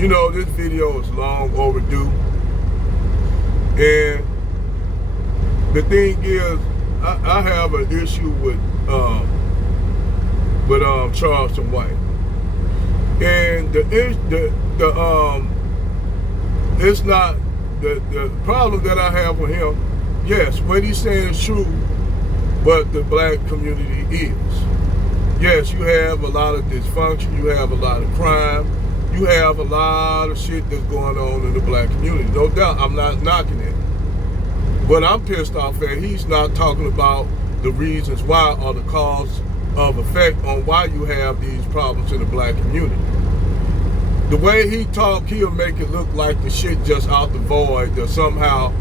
You know, this video is long overdue. And the thing is, I have an issue with Charleston White. And it's not the problem that I have with him. Yes, what he's saying is true, but the black community is. Yes, you have a lot of dysfunction, you have a lot of crime, you have a lot of shit that's going on in the black community. No doubt, I'm not knocking it. But I'm pissed off at he's not talking about the reasons why or the cause of effect on why you have these problems in the black community. The way he talk, he'll make it look like the shit just out the void, that somehow,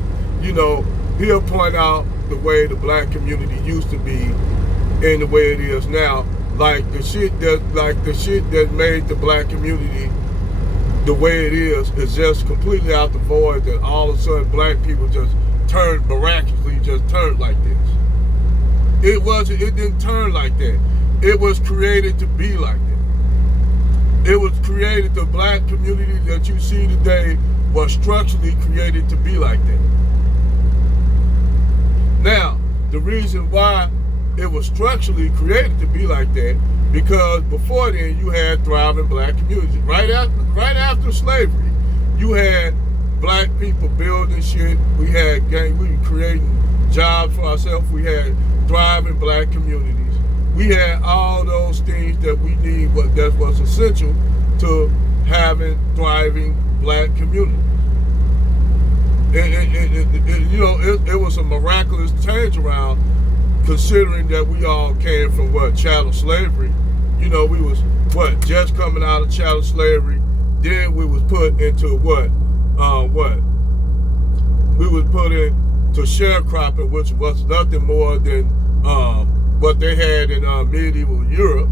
you know, he'll point out the way the black community used to be and the way it is now. Like the shit that made the black community the way it is just completely out the void, that all of a sudden black people just miraculously turned like this. It didn't turn like that. It was created to be like that. It was created, the black community that you see today was structurally created to be like that. Now, the reason why it was structurally created to be like that, because before then you had thriving black communities. Right after slavery, you had black people building shit. We were creating jobs for ourselves. We had thriving black communities. We had all those things that we need, that was essential to having thriving black communities. And you know, it was a miraculous change around, considering that we all came from chattel slavery. You know, we was just coming out of chattel slavery. Then we was put into we was put into sharecropping, which was nothing more than what they had in medieval Europe.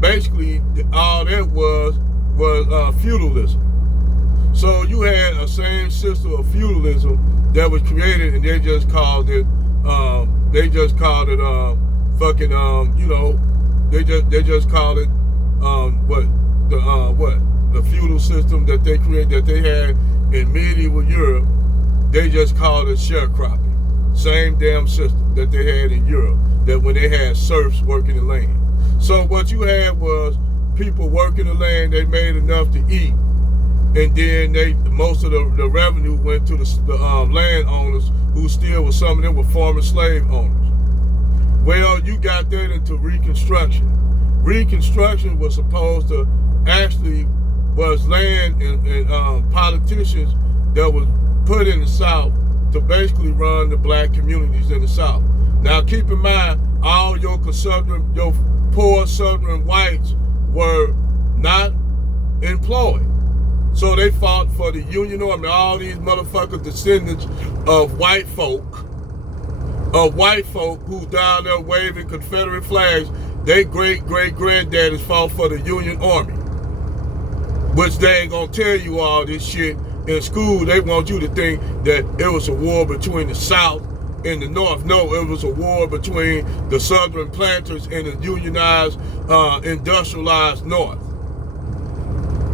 Basically, all that was feudalism. So you had a same system of feudalism that was created, and they just called it the feudal system that they created, that they had in medieval Europe. They just called it sharecropping. Same damn system that they had in Europe, that when they had serfs working the land. So what you had was people working the land, they made enough to eat, and then most of the revenue went to the landowners, who still was, some of them were former slave owners. Well, you got that into Reconstruction. Reconstruction was supposed to was land and politicians that was put in the South to basically run the black communities in the South. Now keep in mind, all your poor Southern whites were not employed. So they fought for the Union Army. All these motherfuckers, descendants of white folk who down there waving Confederate flags, they great-great-granddaddies fought for the Union Army. Which they ain't gonna tell you all this shit in school. They want you to think that it was a war between the South and the North. No, it was a war between the Southern planters and the unionized, industrialized North.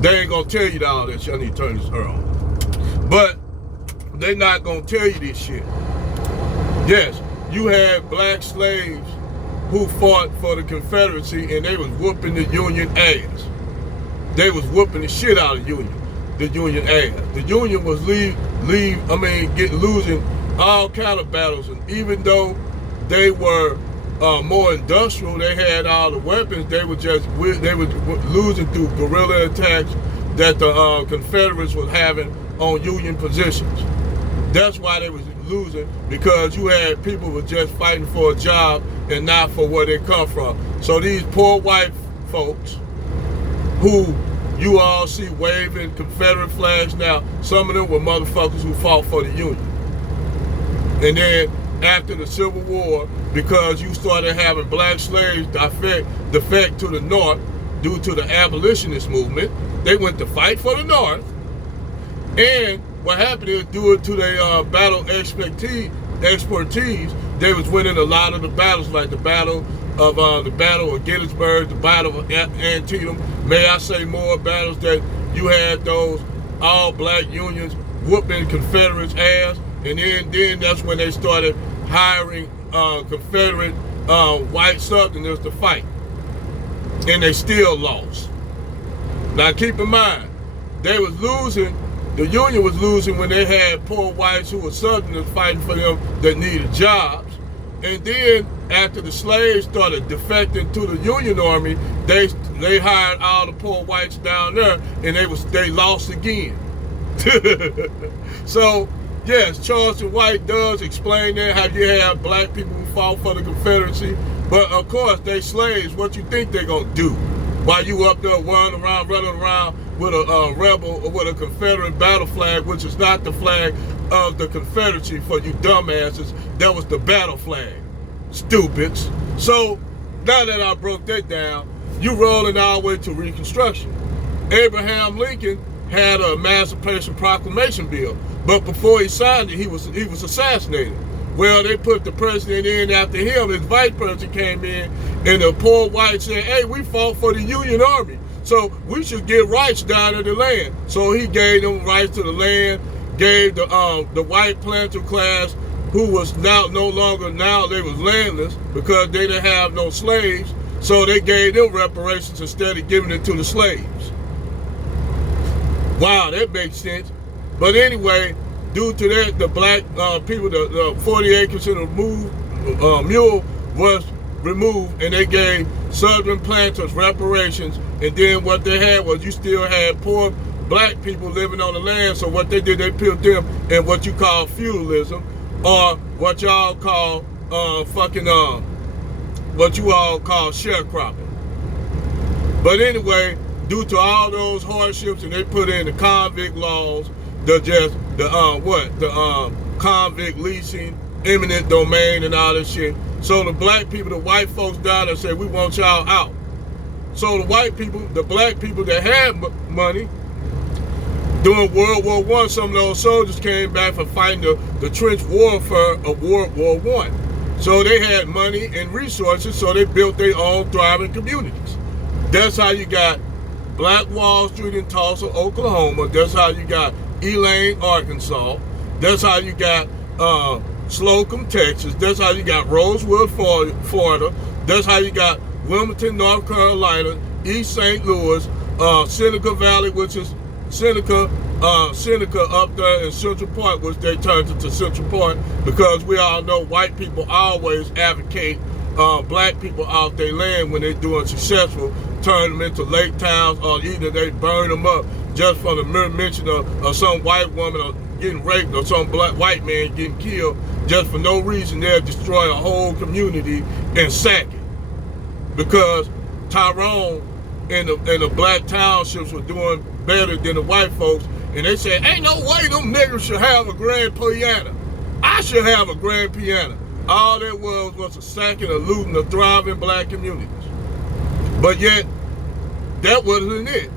They ain't gonna tell you all that shit. I need to turn this on. But they not gonna tell you this shit. Yes, you had black slaves who fought for the Confederacy, and they was whooping the Union ass. They was whooping the shit out of the Union ass. The Union was losing all kind of battles, and even though they were more industrial, they had all the weapons, they were losing through guerrilla attacks that the Confederates was having on Union positions. That's why they was losing, because you had people who were just fighting for a job and not for where they come from. So these poor white folks who you all see waving Confederate flags now, some of them were motherfuckers who fought for the Union. And then after the Civil War, because you started having black slaves defect to the North due to the abolitionist movement, they went to fight for the North. And what happened is, due to their battle expertise, they was winning a lot of the battles, like the battle of the Battle of Gettysburg, the Battle of Antietam. May I say more battles that you had those all-black unions whooping Confederates' ass, and then that's when they started hiring Confederate white Southerners to fight, and they still lost. Now keep in mind, they was losing. The Union was losing when they had poor whites who were Southerners fighting for them that needed jobs. And then after the slaves started defecting to the Union Army, they hired all the poor whites down there, and they lost again. So yes, Charleston White does explain that how you have black people who fought for the Confederacy, but of course they slaves. What you think they gonna do while you up there running around with a rebel or with a Confederate battle flag, which is not the flag of the Confederacy for you dumbasses? That was the battle flag, stupids. So now that I broke that down, you rolling all the way to Reconstruction. Abraham Lincoln had a Emancipation Proclamation bill, but before he signed it, he was assassinated. Well, they put the president in after him. His vice president came in, and the poor whites said, "Hey, we fought for the Union Army, so we should get rights down to the land." So he gave them rights to the land, gave the white planter class, who was now no longer, now they was landless because they didn't have no slaves, so they gave them reparations instead of giving it to the slaves. Wow, that makes sense. But anyway, due to that, the black people, the 40 acres in the mule was removed, and they gave Southern planters reparations. And then what they had was, you still had poor black people living on the land. So what they did, they put them in what you call feudalism, or what y'all call what you all call sharecropping. But anyway, due to all those hardships, and they put in the convict laws, the convict leasing, eminent domain, and all this shit. So the black people, the white folks down there said, "We want y'all out." So the white people, the black people that had money, during World War I, some of those soldiers came back for fighting the trench warfare of World War I. So they had money and resources, so they built their own thriving communities. That's how you got Black Wall Street in Tulsa, Oklahoma. That's how you got Elaine, Arkansas. That's how you got Slocum, Texas. That's how you got Rosewood, Florida. That's how you got Wilmington, North Carolina, East St. Louis, Seneca Valley, which is Seneca up there in Central Park, which they turned into Central Park, because we all know white people always advocate black people off their land when they're doing successful, turn them into lake towns, or either they burn them up just for the mere mention of some white woman getting raped or some black white man getting killed. Just for no reason, they'll destroy a whole community and sack it, because Tyrone and the black townships were doing better than the white folks, and they said, "Ain't no way them niggas should have a grand piano. I should have a grand piano." All that was a sacking, a looting, of thriving black communities. But yet, that wasn't it.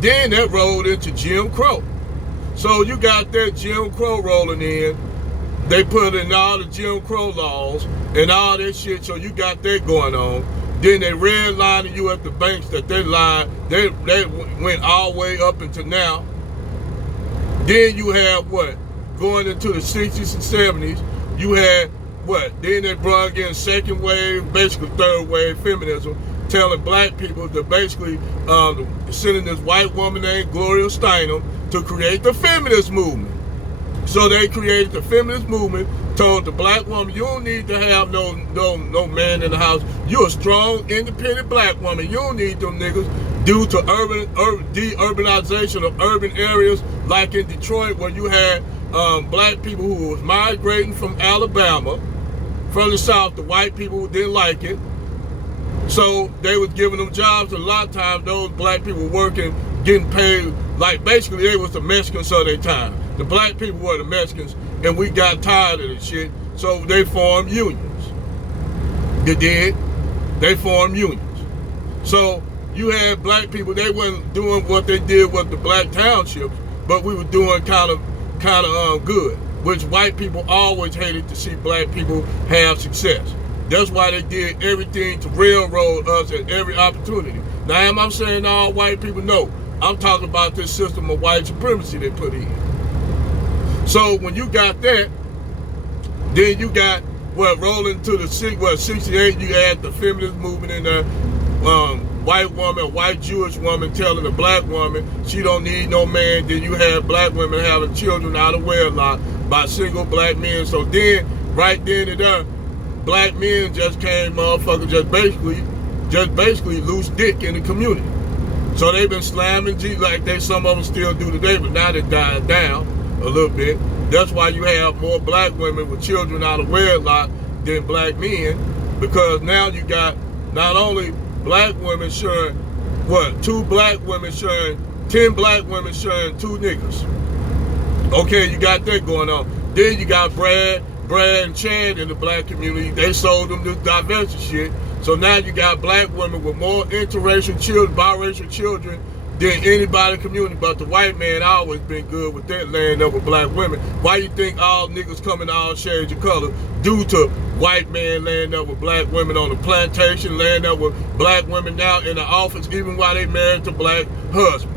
Then that rolled into Jim Crow. So you got that Jim Crow rolling in. They put in all the Jim Crow laws and all that shit, so you got that going on. Then they redlining you at the banks that they went all the way up into now. Then you have what? Going into the 60s and 70s, you had what? Then they brought in second wave, basically third wave feminism, telling black people to basically sending this white woman named Gloria Steinem to create the feminist movement. So they created the feminist movement, told the black woman, "You don't need to have no man in the house. You're a strong, independent black woman. You don't need them niggas." Due to de-urbanization of urban areas, like in Detroit, where you had black people who was migrating from Alabama, from the South, the white people who didn't like it. So they was giving them jobs. A lot of times those black people working, getting paid, like basically they was the Mexicans of their time. The black people were the Mexicans, and we got tired of this shit, so they formed unions. They did. They formed unions. So you had black people, they weren't doing what they did with the black townships, but we were doing kind of good, which white people always hated to see black people have success. That's why they did everything to railroad us at every opportunity. Now, am I saying all white people? No. I'm talking about this system of white supremacy they put in. So when you got that, then you got, rolling to the 68, you had the feminist movement in there. White woman, white Jewish woman telling a black woman she don't need no man. Then you have black women having children out of wedlock by single black men. So then, right then and there, black men just came, motherfucker, just basically loose dick in the community. So they've been slamming G like some of them still do today, but now they're dying down a little bit. That's why you have more black women with children out of wedlock than black men, because now you got not only black women sharing, 2 black women sharing, 10 black women sharing 2 niggas. Okay, you got that going on. Then you got Brad and Chad in the black community. They sold them this diversity shit. So now you got black women with more interracial children, biracial children than anybody in the community. But the white man always been good with that, laying up with black women. Why you think all niggas come in all shades of color due to white man laying up with black women on the plantation, laying up with black women now in the office, even while they married to black husbands?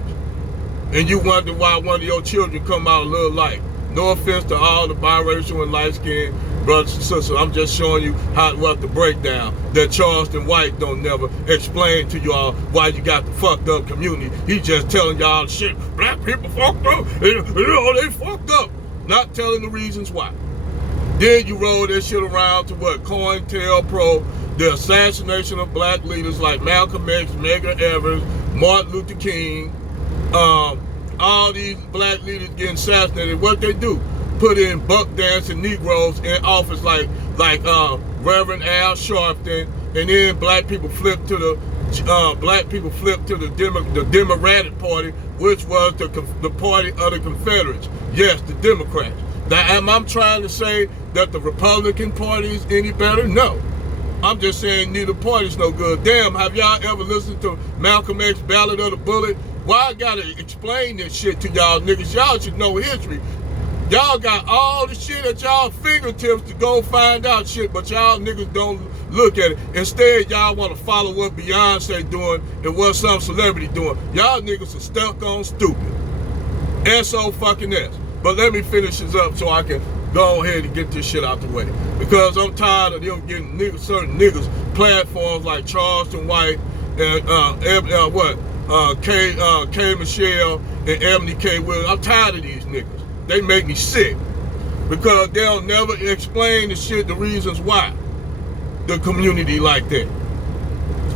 And you wonder why one of your children come out a little light. No offense to all the biracial and light-skinned brothers and sisters. I'm just showing you what the breakdown that Charleston White don't never explain to y'all why you got the fucked up community. He just telling y'all shit. Black people fucked up. They fucked up. Not telling the reasons why. Then you roll that shit around to COINTELPRO, the assassination of black leaders like Malcolm X, Medgar Evers, Martin Luther King, all these black leaders getting assassinated. What they do? Put in buck dancing Negroes in office like Reverend Al Sharpton, and then black people flip to the Democratic Party, which was the party of the Confederates. Yes, the Democrats. Now, am I trying to say that the Republican Party is any better? No. I'm just saying neither party's no good. Damn, have y'all ever listened to Malcolm X Ballad of the Bullet? Why I gotta explain this shit to y'all niggas? Y'all should know history. Y'all got all the shit at y'all fingertips to go find out shit, but y'all niggas don't look at it. Instead, y'all want to follow what Beyonce doing and what some celebrity doing. Y'all niggas are stuck on stupid. S-O-fucking-S. But let me finish this up so I can go ahead and get this shit out the way. Because I'm tired of them getting certain niggas platforms like Charleston White and K. Michelle and Ebony K. Williams. I'm tired of these niggas. They make me sick because they'll never explain the reasons why the community like that.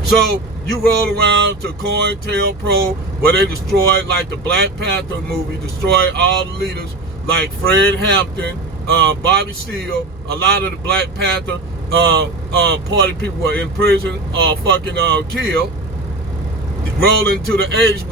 So you roll around to COINTELPRO where they destroyed, like the Black Panther movie, destroyed all the leaders like Fred Hampton, Bobby Seale. A lot of the Black Panther party people were in prison or fucking killed. Rolling to the 80s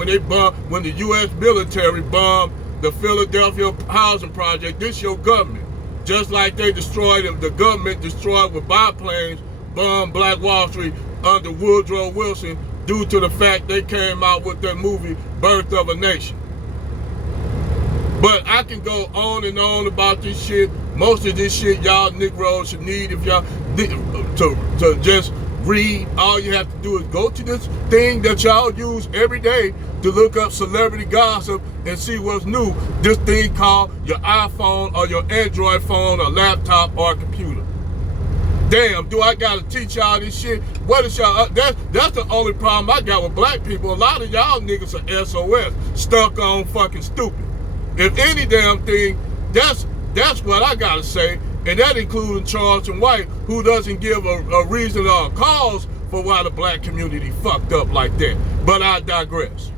when the U.S. military bombed the Philadelphia housing project. This your government. Just like they destroyed them, the government destroyed with biplanes, bombed Black Wall Street under Woodrow Wilson due to the fact they came out with that movie, Birth of a Nation. But I can go on and on about this shit. Most of this shit y'all Negroes should need if y'all to just read. All you have to do is go to this thing that y'all use every day to look up celebrity gossip and see what's new. This thing called your iPhone or your Android phone or laptop or computer. Damn, do I gotta teach y'all this shit? What is y'all, that's the only problem I got with black people. A lot of y'all niggas are SOS, stuck on fucking stupid. If any damn thing, that's what I gotta say. And that including Charleston White, who doesn't give a reason or a cause for why the black community fucked up like that. But I digress.